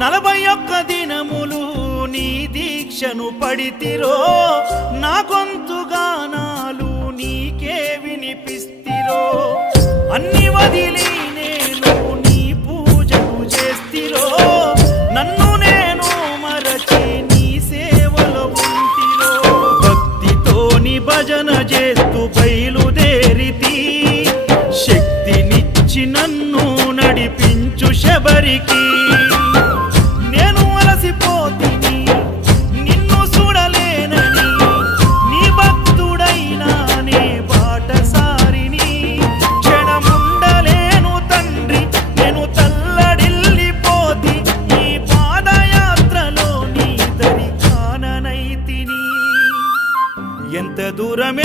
41 దినములు నీ దీక్షను పడితిరో, నా గొంతు గానాలు నీకే వినిపిస్తిరో. అన్ని వదిలి నేను నీ పూజలు చేస్తిరో, నన్ను నేను మరచి నీ సేవలో ఉంటిరో. భక్తితోని భజన చేస్తూ బయలుదేరితి, శక్తినిచ్చి నన్ను నడిపించు శబరికి. నేను అలసిపోతిని నిన్ను చూడలేనని, నీ భక్తుడైనా నే బాటసారిని. క్షణముండలేను తండ్రి నేను తల్లడిల్లిపోతి, ఈ పాదయాత్రలో నీ దరి కాననైతిని. ఎంత దూరం